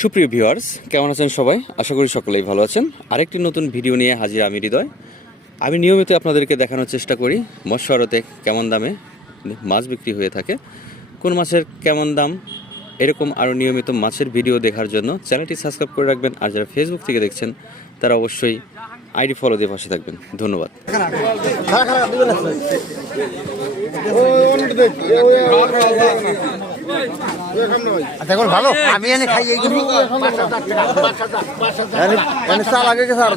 সুপ্রিয় ভিউয়ার্স, কেমন আছেন সবাই? আশা করি সকলেই ভালো আছেন। আরেকটি নতুন ভিডিও নিয়ে হাজির আমি হৃদয়। আমি নিয়মিত আপনাদেরকে দেখানোর চেষ্টা করি মৎস্য আড়তে কেমন দামে মাছ বিক্রি হয়ে থাকে, কোন মাছের কেমন দাম, এরকম আরও নিয়মিত মাছের ভিডিও দেখার জন্য চ্যানেলটি সাবস্ক্রাইব করে রাখবেন। আর যারা ফেসবুক থেকে দেখছেন তারা অবশ্যই আইডি ফলো দিয়ে পাশে থাকবেন। ধন্যবাদ। দেখুন ভালো আমি এনে খাই এইগুলো চাল আগে গেছে আর